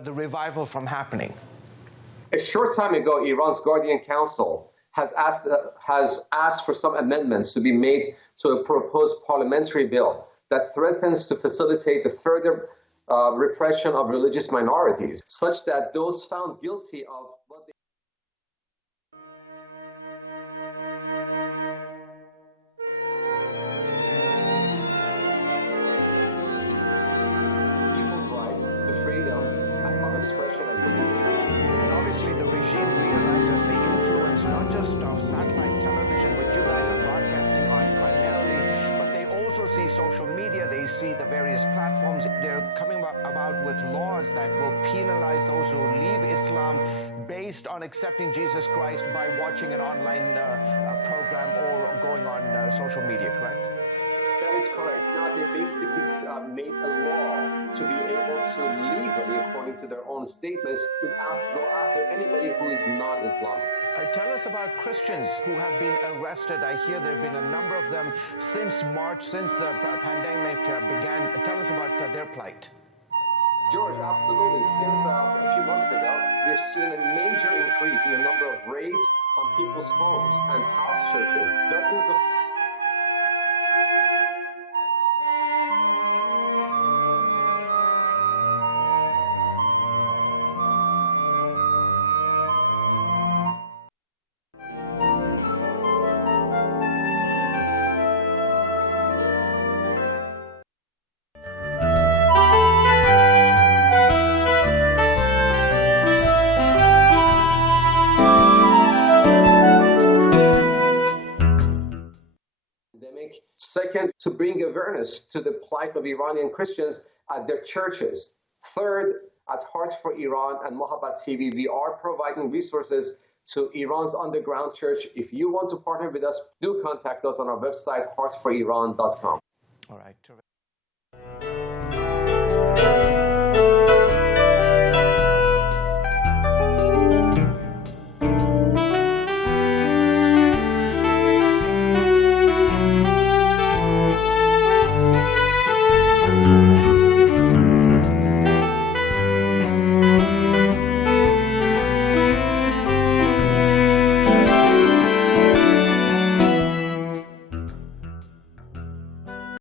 the revival from happening? A short time ago, Iran's Guardian Council has asked for some amendments to be made to a proposed parliamentary bill that threatens to facilitate the further repression of religious minorities, such that those found guilty of what they people's rights to freedom of expression and belief. And obviously the regime realizes the influence not just of satellite television, which you guys are broadcasting on primarily, but they also see social media, they see the various platforms. They're coming about with laws that will penalize those who leave Islam based on accepting Jesus Christ by watching an online program or going on social media, correct? That is correct. Now they basically made a law to be able to legally, according to their own statements, to go after anybody who is non-Islamic. Tell us about Christians who have been arrested. I hear there have been a number of them since March, since the pandemic began. Tell us about their plight. George, absolutely. Since a few months ago, we've seen a major increase in the number of raids on people's homes and house churches. Dozens of Second, to bring awareness to the plight of Iranian Christians at their churches. Third, at Heart for Iran and Mohabbat TV, we are providing resources to Iran's underground church. If you want to partner with us, do contact us on our website, heartforiran.com. All right.